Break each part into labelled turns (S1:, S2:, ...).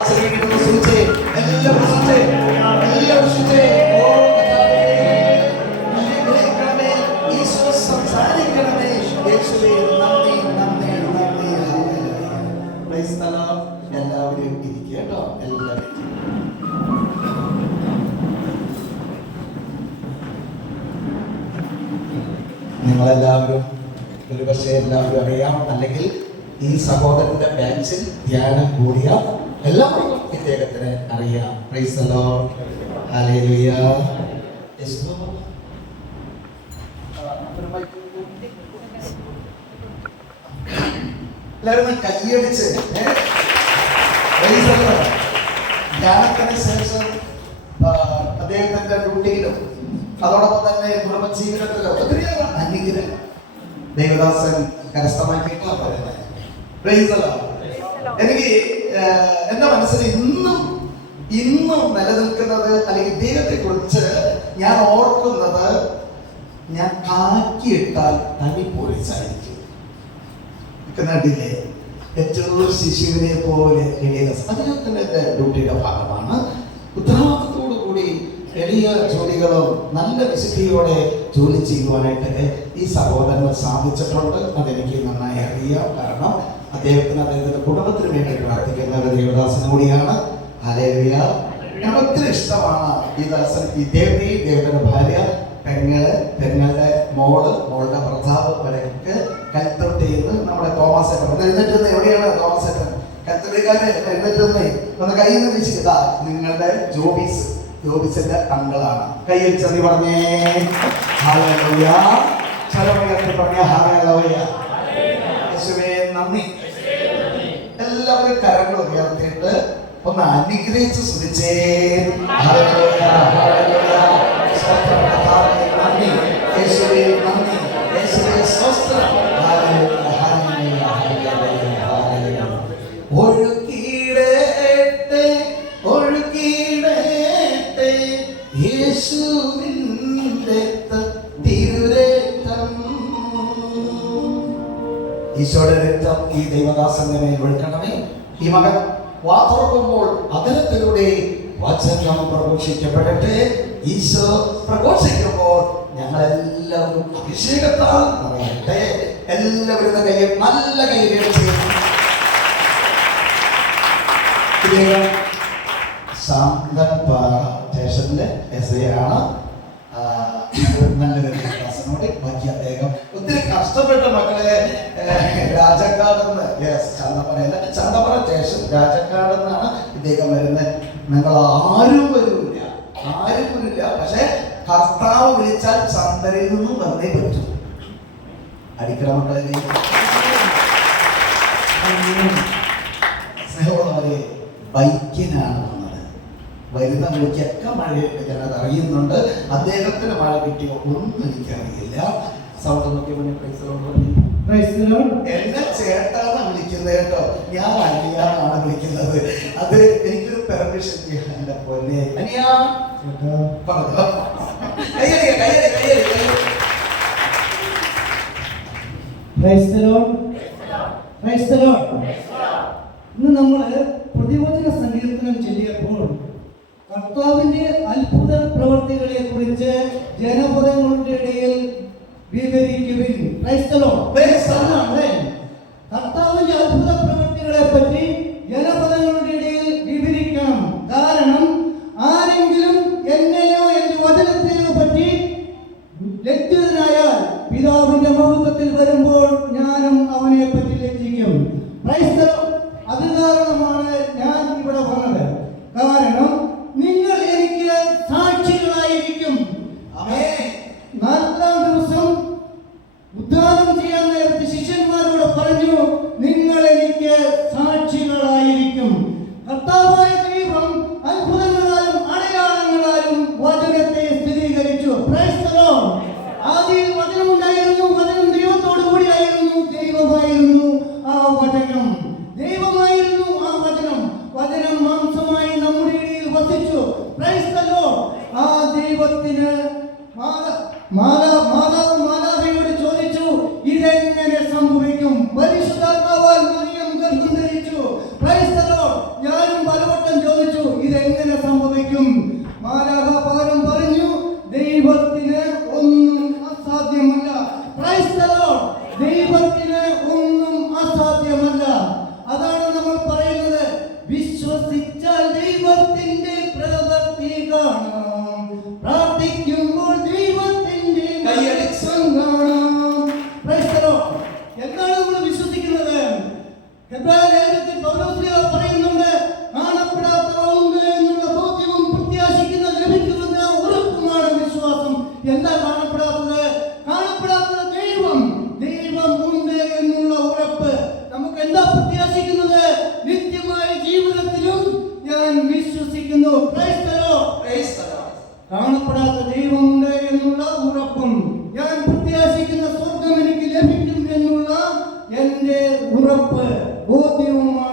S1: എല്ലാവരും സൂചിച്ചേ. എല്ലാവരും സൂചിച്ചേ. ഓ കർത്താവേ, അനുഗ്രഹിക്കണമേ. ഈശോ സംസാരിക്കണമേ. യേശുവേ, നന്ദി, നന്ദി, നന്ദി. ഹല്ലേലൂയ. Praise the Lord. എല്ലാവരും ഇരിക്കുക എല്ലാവരും നിങ്ങളെല്ലാവരും ഒരു പക്ഷേ എല്ലാവരും അറിയാം അല്ലെങ്കിൽ ഈ സഹോദരന്റെ ബാച്ചിൽ ധ്യാനം കൂടിയ എല്ലാവർക്കും ഇദ്ദേഹത്തിന് അറിയാം. പ്രൈസ്. എല്ലാവരും കൈയടിച്ച്. ധ്യാനത്തിന് ശേഷം അദ്ദേഹത്തിന്റെ ഡ്യൂട്ടിയിലും അതോടൊപ്പം തന്നെ കുടുംബജീവിതത്തിലും ഒത്തിരിയേറെ അനുഗ്രഹം ദേവദാസൻ കരസ്ഥമാക്കിയിട്ടാണ് പറയുന്നത്. എനിക്ക് എന്റെ മനസ്സിൽ ഇന്നും ഇന്നും നിലനിൽക്കുന്നത് അല്ലെങ്കിൽ ദൈവത്തെ കുറിച്ച് ഞാൻ ഓർക്കുന്നത് ഞാൻ കാക്കിയിട്ടാൽ തനി പോലീസായിരിക്കും. ഏറ്റവും ശിശുവിനെ പോലെ എളിയ അതിനകത്തിന്റെ ഡ്യൂട്ടിയുടെ ഭാഗമാണ്. ഉത്തരവാദിത്തത്തോടു കൂടി എളിയ ജോലികളും നല്ല വിശുദ്ധിയോടെ ജോലി ചെയ്യുവാനായിട്ട് ഈ സഹോദരന് സാധിച്ചിട്ടുണ്ട്. അതെനിക്ക് നന്നായി അറിയാം. കാരണം അദ്ദേഹത്തിന് അദ്ദേഹത്തിന്റെ കുടുംബത്തിന് വേണ്ടി പ്രാർത്ഥിക്കുന്ന ഒരു ദേവദാസൻ കൂടിയാണ്. ഞാൻ ഒത്തിരി ഇഷ്ടമാണ്. ഈ ദാസൻ ഈ ദേവി ദേവന്റെ ഭാര്യ പെങ്ങൾ പെങ്ങളുടെ മോൾ മോളുടെ ഭർത്താവ് വരെയൊക്കെ കൽത്തൊട്ടിയിൽ ചെയ്യുന്ന നമ്മുടെ തോമസ് ഏട്ടൻ. എഴുന്നേറ്റ് എവിടെയാണ് തോമസ് ഏട്ടൻ? കൽത്തൊട്ടിക്കാര് എഴുന്നേറ്റ് ഒന്ന് കൈ നിന്ന് വീശിതാ നിങ്ങളുടെ ജോബീസ്. ജോബിസിന്റെ അങ്കളാണ്. കയ്യിൽ ചെറി പറഞ്ഞേ. ഹല്ലേലൂയ. ചരമയത്തിൽ പറഞ്ഞ ഹല്ലേലൂയ. യേശുവേ നന്ദി. എല്ലാവരും കരങ്ങൾ ഉയർത്തിയിട്ട് ഒന്ന് അനുഗ്രഹിച്ച് ശ്രദ്ധിച്ചേ. ഒഴുകിയിടട്ടെ, ഒഴുകിയിടട്ടെ, യേശുവിന്റെ തിരുരക്തം. ഈശോയുടെ രക്തം ഈ ദൈവദാസന്റെ മേൽ ഒഴുക്കണമേ ഈ മകൻ വാ തുറക്കുമ്പോൾ അദ്ദേഹത്തിലൂടെ വചനം പ്രഘോഷിക്കപ്പെടട്ടെ. ഈശോ പ്രഘോഷിക്കുമ്പോൾ ഞങ്ങളെല്ലാവരും അഭിഷേകത്താൽ നിറയട്ടെ. എല്ലാവരും ഇത് കയ്യിൽ നല്ല ഇദ്ദേഹം ശാന്തൻപാറ സ്റ്റേഷനിലെ എസ് ആണ്. നല്ലൊരു വിശ്വാസനോട് ബാക്കി അദ്ദേഹം കഷ്ടപ്പെട്ട മക്കളെ രാജക്കാടെന്ന്. യെസ് ചന്തപ്പറയല്ല ചന്തപ്പറ സ്റ്റേഷൻ രാജക്കാടെന്നാണ് ഇദ്ദേഹം വരുന്നത്. നിങ്ങൾ ആരും വരില്ല ആരും വരില്ല പക്ഷെ കർത്താവ് വിളിച്ചാൽ ചന്തരയിൽ നിന്നും വന്നേ പറ്റൂ. അടിക്കണ മക്കളെ. സ്നേഹമുള്ളവരെ ബൈക്കിനാണ് വന്നത്. വരുന്ന വഴിക്കൊക്കെ മഴയുണ്ട് ഞാനത് അറിയുന്നുണ്ട് അദ്ദേഹത്തിന് മഴ കിട്ടിയോ? ഒന്നും എനിക്കറിയില്ല. സൗണ്ട്
S2: നോക്കിയവനെ.
S1: എന്നെ ചേട്ടാന്ന് വിളിക്കുന്നത് കേട്ടോ. ഞാൻ അനിയാന്നാണ് വിളിക്കുന്നത്. അത് എനിക്കൊരു പെർമിഷൻ എന്റെ പോലെ അനിയാ? പറഞ്ഞോ. കയ്യടി കയ്യടി
S2: ഇന്ന് നമ്മൾ പ്രതിവചന സങ്കീർത്തനം ചെല്ലിയപ്പോൾ കർത്താവിന്റെ അത്ഭുത ou de uma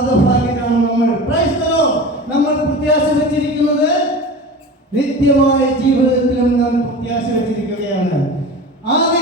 S2: ഹതഭാഗ്യരാണ് നമ്മൾ പ്രൈസ്തലോ നമ്മൾ പ്രത്യാശ നിത്യമായ ജീവിതത്തിലും നാം പ്രത്യാശ വെച്ചിരിക്കുകയാണ്. ആദ്യ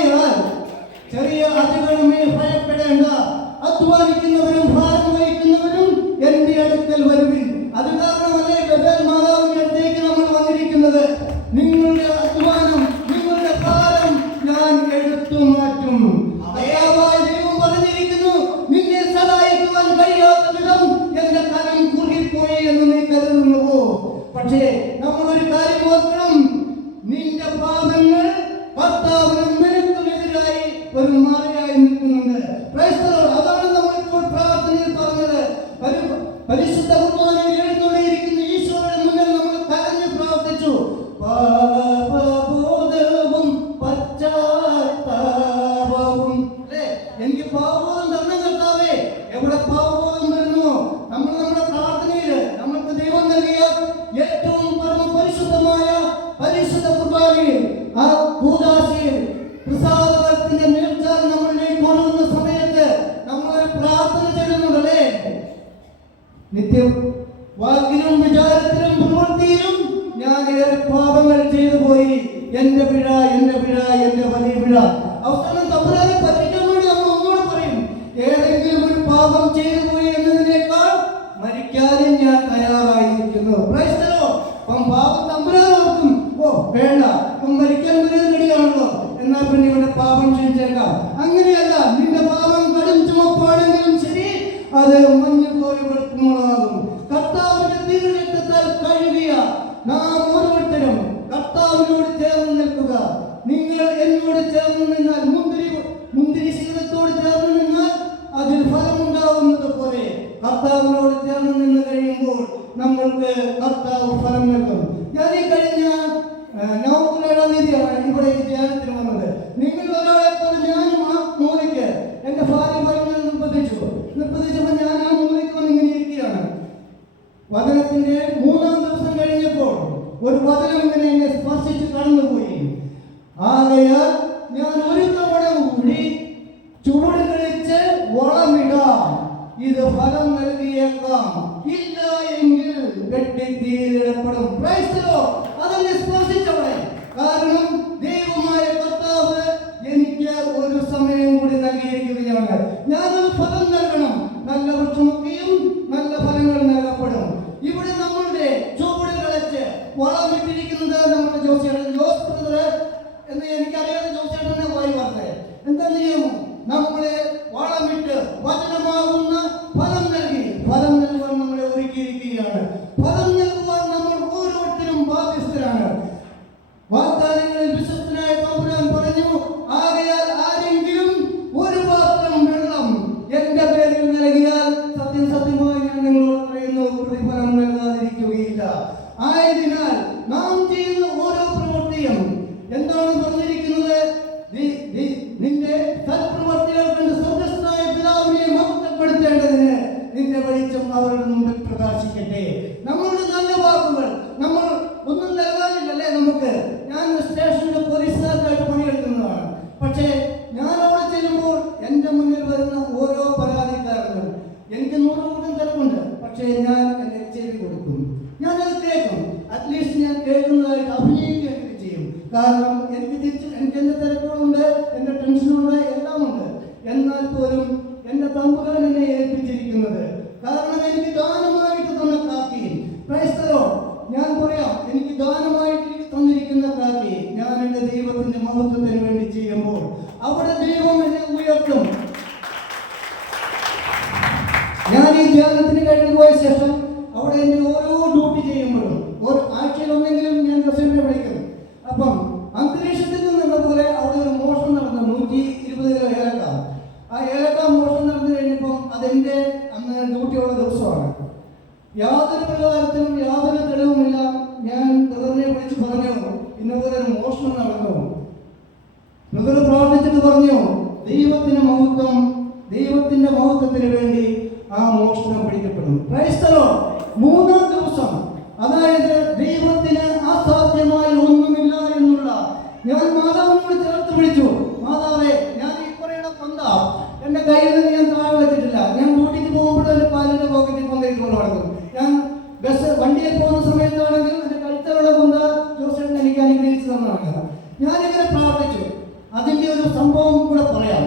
S2: സംഭവം കൂടെ പറയാം.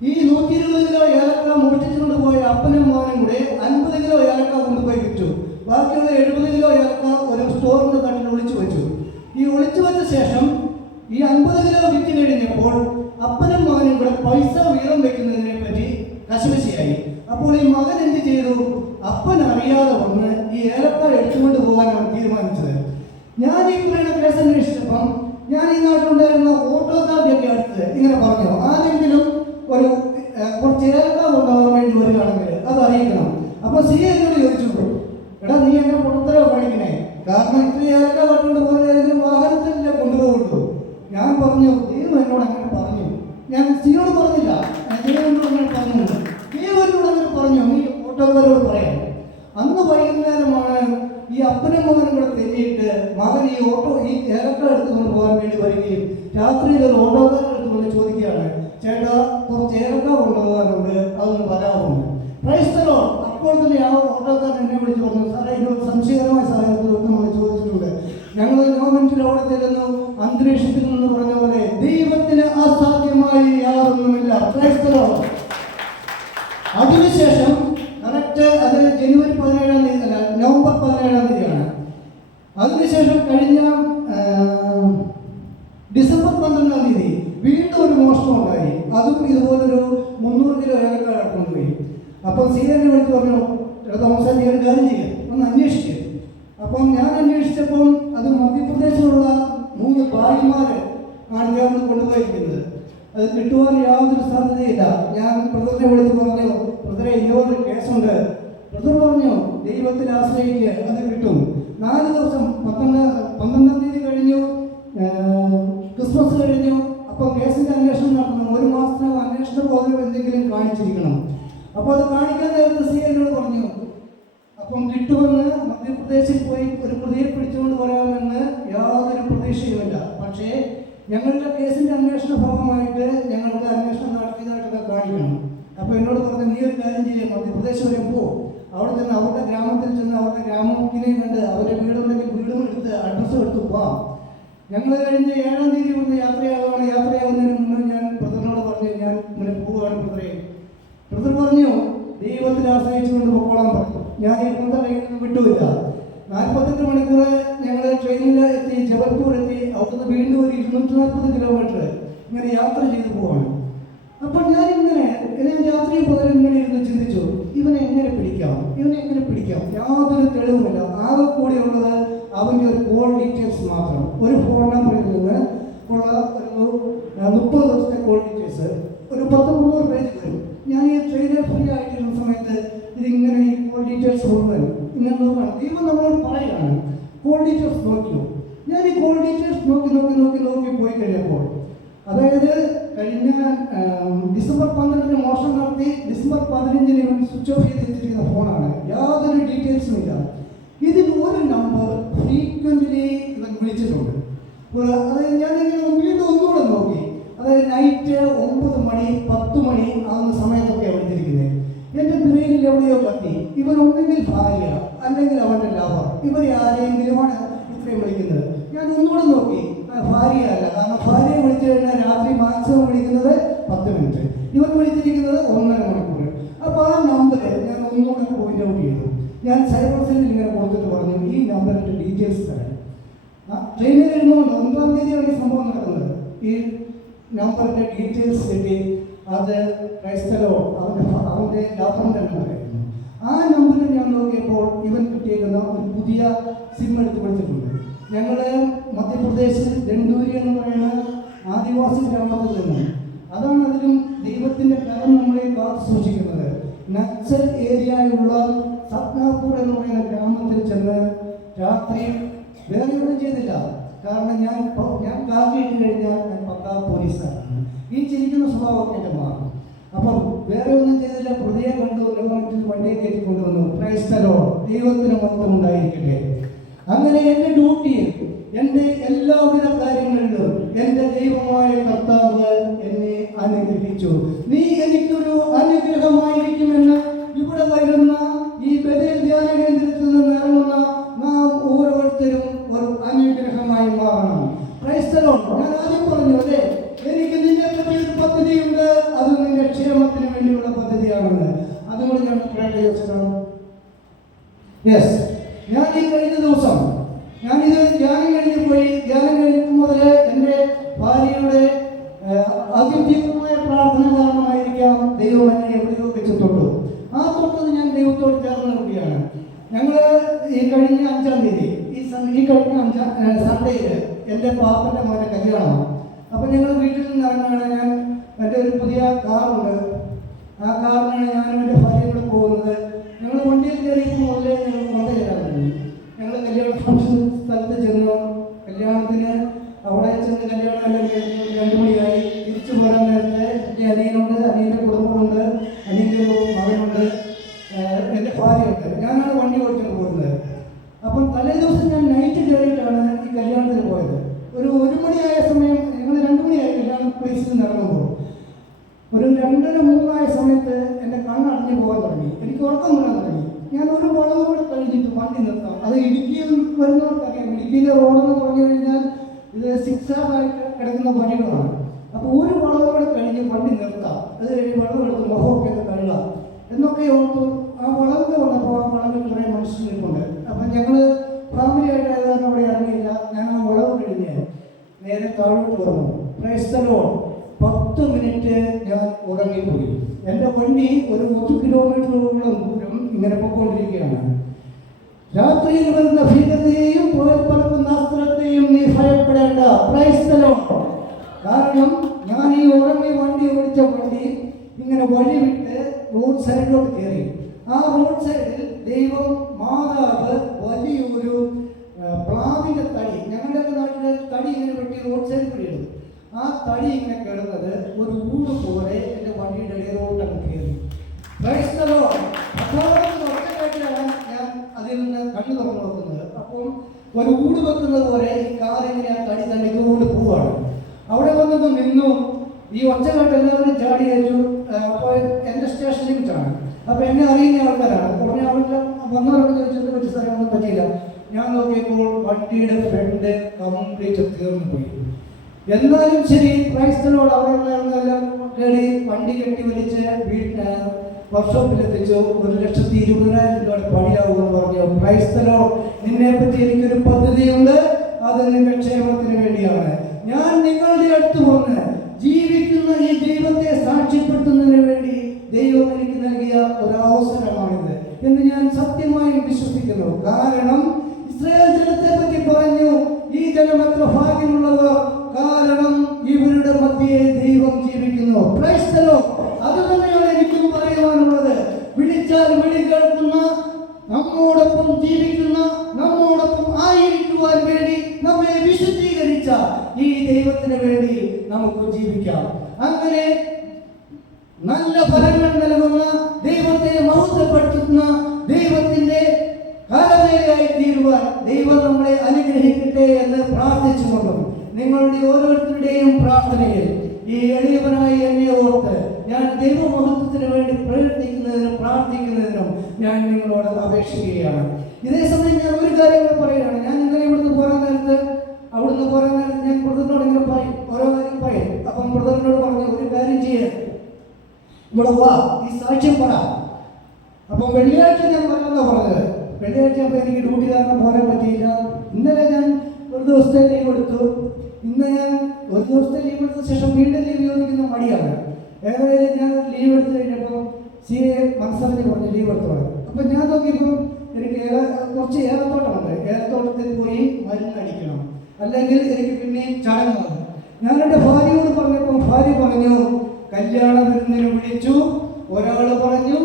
S2: ഈ നൂറ്റി ഇരുപത് കിലോ ഏലക്ക മോഷ്ടിച്ചുകൊണ്ട് പോയ അപ്പനും മോനും കൂടെ അൻപത് കിലോ ഏലക്ക കൊണ്ടുപോയി വിറ്റു. ബാക്കിയുള്ള എഴുപത് കിലോ ഏലക്ക ഒരു സ്റ്റോറിന്റെ തട്ടിൽ ഒളിച്ചു വെച്ചു. ഈ ഒളിച്ചു വെച്ച ശേഷം ഈ അൻപത് കിലോ വിറ്റ് കഴിഞ്ഞപ്പോൾ അപ്പനും മകനും കൂടെ പൈസ വീതം വെക്കുന്നതിനെ പറ്റി കശുവശിയായി അപ്പോൾ ഈ മകൻ എന്ത് ചെയ്തു അപ്പൻ അറിയാതെ വന്ന് ഈ ഏലക്ക എടുത്തുകൊണ്ട് പോകാനാണ് തീരുമാനിച്ചത് ഞാൻ ഈ പറയുന്ന കേസ് അന്വേഷിച്ചപ്പം ഞാൻ ഈ നാട്ടിലുണ്ടായിരുന്ന ഓട്ടോക്കാരുടെയൊക്കെ അടുത്ത് ഇങ്ങനെ പറഞ്ഞു ആരെങ്കിലും ഒരു ഏഹ്, കുറച്ച് ഏലക്ക കൊണ്ടുപോകാൻ വേണ്ടി വരികയാണെങ്കിൽ അത് അറിയിക്കണം അപ്പൊ സി എന്നോട് ചോദിച്ചു എടാ നീ എന്നെ കൊടുത്തരോ കാണിക്കണേ കാരണം ഇത്ര ഏലക്ക കട്ടുകൊണ്ട് പോകാൻ ഏതെങ്കിലും വാഹനത്തിലല്ലേ കൊണ്ടുപോകുള്ളൂ ഞാൻ പറഞ്ഞു ദൈവം എന്നോട് അങ്ങനെ പറഞ്ഞു ഞാൻ സ്റ്റീനോട് പറഞ്ഞില്ല. എന്നോട് അങ്ങനെ പറഞ്ഞു ദൈവം അങ്ങനെ പറഞ്ഞു? ഈ ഓട്ടോക്കാരോട് പറയാം. അന്ന് വൈകുന്നേരമാണ് ഈ അപ്പനും മകനും കൂടെ തെന്നിയിട്ട് മകൻ ഈ ഓട്ടോ ഈ ഏലക്ക എടുത്തുകൊണ്ട് പോകാൻ വേണ്ടി വരികയും രാത്രിയിൽ ഒരു ഓട്ടോക്കാരൻ എടുത്തുകൊണ്ട് ചോദിക്കുകയാണ് ചേട്ടാ കുറച്ച് ഏലക്ക കൊണ്ടുപോകാനുണ്ട് അതൊന്ന് വരാമോ ക്രൈസ്തലോ അപ്പോൾ തന്നെ ആ ഓട്ടോക്കാരൻ എന്നെ വിളിച്ചു പറഞ്ഞു സാറേ ഇതിനൊരു സംശയകരമായ സാഹചര്യത്തിൽ നമ്മൾ ചോദിച്ചിട്ടുണ്ട് ഞങ്ങൾ ഗവൺമെന്റിൽ അവിടെ ചെല്ലുന്നു അന്തരീക്ഷത്തിൽ നിന്ന് പറഞ്ഞ പോലെ ദൈവത്തിന് അസാധ്യമായി യാതൊന്നുമില്ല ക്രൈസ്തലോ അതിനുശേഷം കറക്റ്റ് അത് ജനുവരി പതിനേഴാം തീയതി അല്ല നവംബർ പതിനേഴാം തീയതിയാണ് അതിനുശേഷം കഴിഞ്ഞ ആ, ഡിസംബർ പന്ത്രണ്ടാം തീയതി വീണ്ടും ഒരു മോഷണം ഉണ്ടായി അതും ഇതുപോലൊരു മുന്നൂറ് കിലോ ഏലക്ക കൊണ്ടുപോയി അപ്പം സി എന്നെ വിളിച്ച് പറഞ്ഞു "എടാ തോമസ് നീ ഒരു കാര്യം ചെയ്യുക ഒന്ന് അന്വേഷിക്കുക അപ്പം ഞാൻ അന്വേഷിച്ചപ്പം അത് മധ്യപ്രദേശിലുള്ള മൂന്ന് ഭാര്യമാര് ആണ് ഞാൻ കൊണ്ടുപോയിരിക്കുന്നത്. അത് കിട്ടുവാൻ യാതൊരു സാധ്യതയില്ല. ഞാൻ ബ്രദറിനെ വിളിച്ച് പറഞ്ഞു ബ്രദറെ ഇന്നോട് കേസുണ്ട്. ബ്രദർ പറഞ്ഞു ദൈവത്തിൽ ആശ്രയിക്കുക അത് കിട്ടും. നാല് ദിവസം പത്തൊമ്പത് പന്ത്രണ്ടാം തീയതി കേസിന്റെ അന്വേഷണം നടത്തണം. ഒരു മാസത്തിനകം അന്വേഷണ ബോധനം എന്തെങ്കിലും കാണിച്ചിരിക്കണം. അപ്പോൾ അത് കാണിക്കാൻ നേരത്തെ സി എന്നോട് പറഞ്ഞു അപ്പം കിട്ടുമെന്ന് മധ്യപ്രദേശിൽ പോയി ഒരു പ്രതിയെ പിടിച്ചുകൊണ്ട് വരാമെന്ന് യാതൊരു പ്രതീക്ഷയുമില്ല. പക്ഷേ ഞങ്ങളുടെ കേസിന്റെ അന്വേഷണ ഭാഗമായിട്ട് ഞങ്ങൾക്ക് അന്വേഷണം നടത്തിയതായിട്ടൊക്കെ കാണിക്കണം. അപ്പോൾ എന്നോട് പറഞ്ഞ നീ ഒരു കാര്യം ചെയ്യാം മധ്യപ്രദേശ് വരെ പോ. അവിടെ ചെന്ന് അവരുടെ ഗ്രാമത്തിൽ ചെന്ന് അവരുടെ ഗ്രാമത്തിനെയും കണ്ട് അവരുടെ വീടുണ്ടെങ്കിൽ വീടും എടുത്ത് അഡ്രസ്സും എടുത്ത് പോവാം ഞങ്ങൾ കഴിഞ്ഞ ഏഴാം തീയതി കൊണ്ട് യാത്രയാകുകയാണ് യാത്രയാകുന്നതിന് മുമ്പ് ഞാൻ ബ്രദറിനോട് പറഞ്ഞു ഞാൻ ഇങ്ങനെ പോവുകയാണ് ബ്രദറെ. ബ്രദർ പറഞ്ഞു ദൈവത്തിൽ ആശ്രയിച്ചുകൊണ്ട് പൊക്കോളാൻ ഞാൻ ഈ ബ്രദർ വിട്ടുമില്ല. നാൽപ്പത്തെട്ട് മണിക്കൂർ ഞങ്ങൾ ട്രെയിനിൽ എത്തി ജബൽപൂർ എത്തി. അവിടുന്ന് വീണ്ടും ഒരു ഇരുന്നൂറ്റി നാൽപ്പത് കിലോമീറ്റർ ഇങ്ങനെ യാത്ര ചെയ്തു പോവാണ്. അപ്പോൾ ഞാൻ ഇങ്ങനെ ഞാൻ രാത്രി പകരം ഇങ്ങനെ ഇരുന്ന് ചിന്തിച്ചു ഇവനെ എങ്ങനെ പിടിക്കാം? ഇവനെ എങ്ങനെ പിടിക്കാം? യാതൊരു തെളിവുമില്ല. ആകെ കൂടി ഉള്ളത് അവന്റെ ഒരു കോൾ ഡീറ്റെയിൽസ് മാത്രം. ഒരു ഫോൺ നമ്പറിൽ നിന്ന് ഉള്ള ഒരു മുപ്പത് ദിവസത്തെ കോൾ ഡീറ്റെയിൽസ് ഒരു പത്ത് മുന്നൂറ് പേജ് വരും ഞാൻ ഈ ട്രെയിനിൽ ഫ്രീ ആയിട്ടിരുന്ന സമയത്ത് ഇതിങ്ങനെ ഈ കോൾ ഡീറ്റെയിൽസ് കൊണ്ടുവരും ഇങ്ങനെ നോക്കണം ദൈവം നമ്മളോട് പറയുകയാണ് കോൾ ഡീറ്റെയിൽസ് നോക്കിയോ ഞാൻ ഈ കോൾ ഡീറ്റെയിൽസ് നോക്കി നോക്കി നോക്കി നോക്കി പോയി കഴിഞ്ഞപ്പോൾ അതായത് കഴിഞ്ഞ ആം, ഡിസംബർ പന്ത്രണ്ടിന് മോഷണം നടത്തി ഡിസംബർ പതിനഞ്ചിന് ഇവൻ സ്വിച്ച് ഓഫ് ചെയ്ത് വെച്ചിരിക്കുന്ന ഫോണാണ് യാതൊരു ഡീറ്റെയിൽസും ഇല്ല ഇതിൽ ഒരു നമ്പർ ഫ്രീക്വന്റ്ലി ഇവൻ വിളിച്ചിട്ടുണ്ട് ഒരു- അതായത് ഞാൻ ഇങ്ങനെ വീണ്ടും ഒന്നുകൂടെ നോക്കി അതായത് നൈറ്റ് ഒമ്പത് മണി പത്ത് മണി ആകുന്ന സമയത്തൊക്കെയാണ് വിളിച്ചിരിക്കുന്നത് എന്റെ ബ്രെയിനിൽ എവിടെയോ കത്തി ഇവൻ ഒന്നെങ്കിൽ ഭാര്യ അല്ലെങ്കിൽ അവന്റെ ലവർ ഇവരെ ആരെങ്കിലുമാണ് ഇത്രയും വിളിക്കുന്നത് ഞാൻ ഒന്നുകൂടെ നോക്കി ആ, ഭാര്യയല്ല കാരണം ഭാര്യയെ വിളിച്ചു കഴിഞ്ഞാൽ രാത്രി മാക്സിമം വിളിക്കുന്നത് പത്ത് മിനിറ്റ് ഇവൻ വിളിച്ചിരിക്കുന്നത് ഒന്നര മണിക്കൂർ അപ്പോൾ ആ നമ്പർ ഞാൻ ഒന്നുകൂടെ പോയിന്റ് ഔട്ട് ചെയ്തു ഞാൻ സൈബർ സെല്ലിൽ ഇങ്ങനെ കൊടുത്തിട്ട് പറഞ്ഞു ഈ ഡീറ്റെയിൽസ് തരാം ആ ട്രെയിനിൽ ഇരുന്നുകൊണ്ട് ഒന്നാം തീയതിയാണ് ഈ സംഭവം നടക്കുന്നത്. ഈ നമ്പറിന്റെ ഡീറ്റെയിൽസ് കിട്ടി അത് ക്രൈസ്തലോ അവന്റെ ഫ- അവന്റെ ലാഭറിന്റെ നമ്പറായിരുന്നു ആ നമ്പറിൽ ഞാൻ നോക്കിയപ്പോൾ ഇവൻ കിട്ടിയേക്കുന്ന ഒരു പുതിയ സിം എടുത്ത് വിളിച്ചിട്ടുണ്ട് ഞങ്ങൾ മധ്യപ്രദേശിൽ ദണ്ടൂരി എന്ന് പറയുന്ന ആദിവാസി ഗ്രാമത്തിൽ നിന്ന്. അതാണ് അതിലും ദൈവത്തിന്റെ കരം നമ്മളെ കാത്തു സൂക്ഷിക്കുന്നത്. നക്സൽ ഏരിയയിലുള്ള സത്നാപൂർ എന്ന് പറയുന്ന ഗ്രാമത്തിൽ ചെന്ന് രാത്രി വേറെ ഒന്നും ചെയ്തില്ല. കാരണം ഞാൻ ഞാൻ കാക്കിയിട്ട് കഴിഞ്ഞാൽ ഞാൻ പക്കാ പോലീസാണ്. ഈ ചിരിക്കുന്ന സ്വഭാവം എന്റെ മാറും. അപ്പം വേറെ ഒന്നും ചെയ്തില്ല. പ്രതിയെ കണ്ടു ലോകത്തിൽ വണ്ടിയെ കയറ്റി കൊണ്ടുവന്നു. ക്രൈസ്തലോ ദൈവത്തിന് മൊത്തം ഉണ്ടായിരിക്കട്ടെ. അങ്ങനെ എന്റെ ഡ്യൂട്ടിയിൽ എന്റെ എല്ലാവിധ കാര്യങ്ങളിലും എന്റെ ദൈവമായ കർത്താവ് എന്നെ അനുഗ്രഹിച്ചു. നീ എനിക്കൊരു അനുഗ്രഹമായിരിക്കുമെന്ന് ഇവിടെ വരുന്ന ഈ ബദൽ ധ്യാന കേന്ദ്രത്തിൽ നിന്ന് ഇറങ്ങുന്ന നാം ഓരോരുത്തരും ഒരു അനുഗ്രഹമായി മാറണം ക്രൈസ്തലോ ഞാൻ ആദ്യം പറഞ്ഞു അല്ലേ എനിക്ക് നിന്നെ പറ്റി ഒരു പദ്ധതിയുണ്ട് അത് നിന്റെ ക്ഷേമത്തിന് വേണ്ടിയുള്ള പദ്ധതിയാണെന്ന് അതുകൊണ്ട് ഞാൻ പ്രാർത്ഥിക്കണം യെസ് ഞാൻ ഈ കഴിഞ്ഞ ദിവസം ഞാൻ ഇത് ധ്യാനം കഴിഞ്ഞ് പോയി ധ്യാനം കഴിഞ്ഞ മുതൽ എന്റെ ഭാര്യയുടെ ഏഹ്, പ്രാർത്ഥന കാരണമായിരിക്കാം ദൈവം എന്നെ വെച്ച് തൊട്ടു ആ തൊട്ടത് ഞാൻ ദൈവത്തോട് ചേർന്ന കുട്ടിയാണ്. ഞങ്ങൾ ഈ കഴിഞ്ഞ അഞ്ചാം തീയതി ഈ ഈ കഴിഞ്ഞ അഞ്ചാം സൺഡേയിൽ എന്റെ പാപ്പന്റെ മോനെ കല്യാണം. അപ്പം ഞങ്ങൾ വീട്ടിൽ നിന്ന് ഇറങ്ങുകയാണ് ഞാൻ എന്റെ ഒരു പുതിയ കാറുണ്ട്. ആ കാറിനാണ് ഞാനും എന്റെ ഭാര്യയും പോകുന്നത്. ഞങ്ങൾ വണ്ടിയിൽ കയറിയപ്പോൾ പ്ലേസിൽ പോകും ഒരു രണ്ടര മൂന്നായ സമയത്ത് എന്റെ കണ്ണടഞ്ഞു പോകാൻ തുടങ്ങി. എനിക്ക് ഉറക്കം വരാൻ തുടങ്ങി. ഞാൻ ഒരു വളവ് കൂടെ കഴിഞ്ഞിട്ട് വണ്ടി നിർത്താം. അത് ഇടുക്കിയിൽ വരുന്നവർക്കറിയാം ഇടുക്കിയിലെ റോഡെന്ന് പറഞ്ഞു കഴിഞ്ഞാൽ ഇത് സിക്സ് ആയിട്ട് കിടക്കുന്ന വഴികളാണ് അപ്പോൾ ഒരു വളവ് കൂടെ കഴിഞ്ഞ് വണ്ടി നിർത്താം. അത് കഴിഞ്ഞ് വളവെടുത്ത് മുഖമൊക്കെ കഴുകാം. എന്നൊക്കെ ഓർത്തു ആ വളവ് വന്നപ്പോൾ ആ വളവിൽ കുറേ മനുഷ്യരുണ്ട്. അപ്പം ഞങ്ങൾ ഫാമിലി ആയിട്ട് ഏതാണ്ട് അവിടെ ഇറങ്ങിയില്ല. ഞാൻ ആ വളവ് കഴിഞ്ഞ് നേരെ താഴോട്ട് വന്നു. ക്രൈസ്തലോ പത്ത് മിനിറ്റ് ഞാൻ ഉറങ്ങിപ്പോയി. എന്റെ വണ്ടി ഒരു മൂന്ന് കിലോമീറ്ററോളം ദൂരം ഇങ്ങനെ പോയിക്കൊണ്ടിരിക്കുകയാണ്. രാത്രിയിൽ വരുന്ന ഭീകരതയെയും പുറൽ പറക്കുന്ന അസ്ത്രത്തെയും നീ ഭയപ്പെടേണ്ട. ക്രൈസ്തലോ കാരണം ഞാൻ ഈ ഉറങ്ങി വണ്ടി ഓടിച്ച വണ്ടി ഇങ്ങനെ വഴി വിട്ട് റോഡ് സൈഡിലോട്ട് കയറി. ആ റോഡ് സൈഡിൽ ദൈവം മാതാവ് വലിയൊരു പ്ലാവിന്റെ തടി. ഞങ്ങളുടെ നാട്ടിലെ തടി ഇങ്ങനെ വെട്ടി റോഡ് സൈഡിൽ കൂടി ആ തടി ഇങ്ങനെ കിടന്നത് ഒരു ഊട് പോലെ എന്റെ വണ്ടിയുടെ കയറി. Lord. അസാധാരണ ഒറ്റക്കായിട്ടാണ് ഞാൻ അതിൽ നിന്ന് കണ്ണു തുറന്നു നോക്കുന്നത്. അപ്പോൾ ഒരു ഊട് വെക്കുന്നത് പോലെ ഈ കാർ ഇങ്ങനെ ആ തടി തള്ളിക്കൊണ്ട് പോവാണ്. അവിടെ വന്നപ്പോൾ നിന്നു. ഈ ഒച്ച കണ്ട് എല്ലാവരും ചാടി അയച്ചു അപ്പോൾ എന്റെ സ്റ്റേഷനിൽ വെച്ചാണ് അപ്പോൾ എന്നെ അറിയുന്ന ആൾക്കാരാണ്. ഉടനെ അവിടെ വന്നവരൊക്കെ ചോദിച്ചത് പറ്റി സ്ഥലമൊന്നും പറ്റിയില്ല. ഞാൻ നോക്കിയപ്പോൾ വണ്ടിയുടെ ഫ്രണ്ട് കംപ്ലീറ്റ് തീർന്നു പോയി എന്നാലും ശരി ക്രൈസ്തലോട് അവിടെ ഉണ്ടായിരുന്നെല്ലാം വണ്ടി കെട്ടി വലിച്ച് വീട്ടിൽ വർക്ക്ഷോപ്പിൽ എത്തിച്ചു ഒരു ലക്ഷത്തി ഇരുപതിനായിരം രൂപയുടെ പണിയാവുമെന്ന് പറഞ്ഞു. ക്രൈസ്തലോ നിന്നെ പറ്റി എനിക്കൊരു പദ്ധതിയുണ്ട്. അത് നിന്റെ ക്ഷേമത്തിന് വേണ്ടിയാണ്. ഞാൻ നിങ്ങളുടെ അടുത്ത് വന്ന് ജീവിക്കുന്ന ഈ ദൈവത്തെ സാക്ഷ്യപ്പെടുത്തുന്നതിന് വേണ്ടി ദൈവം എനിക്ക് നൽകിയ ഒരു അവസരമാണിത് എന്ന് ഞാൻ സത്യമായി വിശ്വസിക്കുന്നു. കാരണം ഇസ്രായേൽ ജനത്തെ പറ്റി പറഞ്ഞു ഈ ജനം എത്ര ഭാഗ്യമുള്ളവർ കാരണം ഇവരുടെ മധ്യേ ദൈവം ജീവിക്കുന്നു. അത് തന്നെയാണ് എനിക്കും പറയുവാനുള്ളത്. വിളിച്ചാൽ വിളി കേൾക്കുന്ന നമ്മോടൊപ്പം ജീവിക്കുന്ന നമ്മോടൊപ്പം ആയിരിക്കുവാൻ വേണ്ടി നമ്മെ വിശുദ്ധീകരിച്ച ഈ ദൈവത്തിന് വേണ്ടി നമുക്ക് ജീവിക്കാം. അങ്ങനെ നല്ല ഫലങ്ങൾ നൽകുന്ന ദൈവത്തെ മഹത്വപ്പെടുത്തുന്ന ദൈവത്തിന്റെ കാലവേലയായി തീരുവാൻ ദൈവം നമ്മളെ അനുഗ്രഹിക്കട്ടെ എന്ന് പ്രാർത്ഥിച്ചുകൊണ്ടും നിങ്ങളുടെ ഓരോരുത്തരുടെയും പ്രാർത്ഥനയിൽ ഈ എളിയവനായി എന്നെ ഓർത്ത് ഞാൻ ദൈവമഹത്വത്തിന് വേണ്ടി പ്രയത്നിക്കുന്നതിനും പ്രാർത്ഥിക്കുന്നതിനും ഞാൻ നിങ്ങളോട് അപേക്ഷിക്കുകയാണ്. ഇതേ സമയം ഞാൻ ഒരു കാര്യം കൂടെ പറയുകയാണ്. ഞാൻ ഇന്നലെ ഇവിടുന്ന് പോരാൻ നേരത്ത് അവിടുന്ന് പോരാൻ നേരത്ത് ഞാൻ ബ്രദറിനോട് ഇങ്ങനെ പറയും. ഓരോ കാര്യം പറയും. അപ്പം ബ്രദറിനോട് പറഞ്ഞു ഒരു കാര്യം ചെയ്യാൻ ഇവിടെ വാ ഈ സാക്ഷ്യം പറ. അപ്പം വെള്ളിയാഴ്ച ഞാൻ പറയുന്ന പറഞ്ഞത്. വെള്ളിയാഴ്ച അപ്പം എനിക്ക് ഡ്യൂട്ടി കാരണം പോരാൻ പറ്റിയില്ല. ഇന്നലെ ഞാൻ ഒരു ദിവസത്തെ ലീവ് എടുത്തു. ഇന്ന് ഞാൻ ഒരു ദിവസത്തെ ലീവ് എടുത്ത ശേഷം വീണ്ടും ലീവ് ചോദിക്കുന്ന മടിയാണ്. ഏതായാലും ഞാൻ ലീവ് എടുത്തു കഴിഞ്ഞപ്പോൾ സി എ മനസ്സറിഞ്ഞ് പറഞ്ഞ് ലീവ് എടുത്തോളാം അപ്പം ഞാൻ നോക്കിയപ്പോൾ എനിക്ക് കുറച്ച് ഏലത്തോട്ടമുണ്ട്. ഏലത്തോട്ടത്തിൽ പോയി മരുന്ന് അടിക്കണം. അല്ലെങ്കിൽ എനിക്ക് പിന്നെയും ചടങ്ങാണ് ഞാൻ എന്റെ ഭാര്യയോട് പറഞ്ഞപ്പോൾ ഭാര്യ പറഞ്ഞു കല്യാണ വിരുന്നിന് വിളിച്ചു. ഒരാൾ പറഞ്ഞു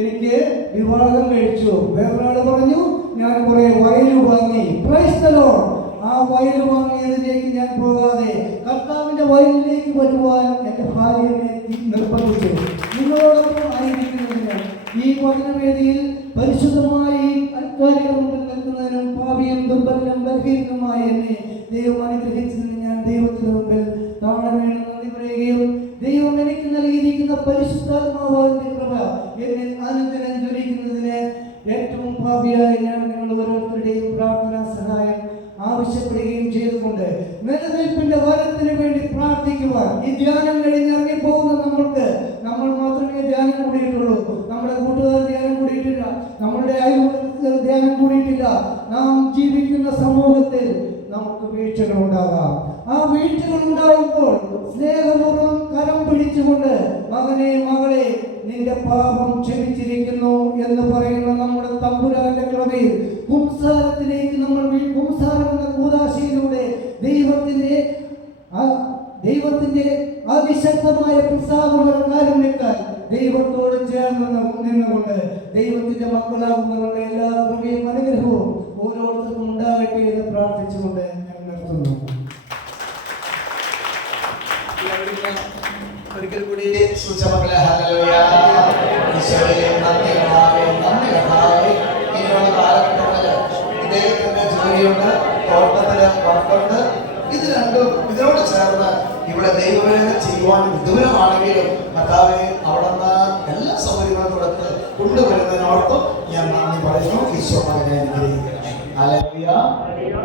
S2: എനിക്ക് വിവാഹം കഴിച്ചു. വേറൊരാൾ പറഞ്ഞു ഞാൻ കുറെ വയലു വാങ്ങി. പ്രൈസ് തലോ. ആ വയൽ വാങ്ങിയതിലേക്ക് ഞാൻ പോകാതെ കർത്താവിന്റെ വയലിലേക്ക് വരുവാൻ എന്റെ ഭാര്യ എന്നെ നിർബന്ധിച്ചു. നിങ്ങളോടൊപ്പം ആയിരിക്കുന്നതിന് ഈ വചനവേദിയിൽ പരിശുദ്ധമായി അൽക്കാരികൾ നിൽക്കുന്നതിനും പാപിയും ദുർബലനും ബലഹീനനുമായ എന്നെ ദൈവം അനുഗ്രഹിച്ചതിന് ഞാൻ ദൈവത്തിന് മുമ്പിൽ താഴമേണം നന്ദി പറയുകയും ദൈവം എനിക്ക് നൽകിയിരിക്കുന്ന പരിശുദ്ധാത്മാവിന്റെ കൃപ എന്നെ കൂതാശയിലൂടെ ദൈവത്തിന്റെ ദൈവത്തിന്റെ അതിശക്തമായ പ്രസാദമുള്ള കാരുണ്യത്താൽ ദൈവത്തോട് ചേർന്ന് നിന്നുകൊണ്ട് ദൈവത്തിന്റെ മക്കളാകുന്നവരുടെ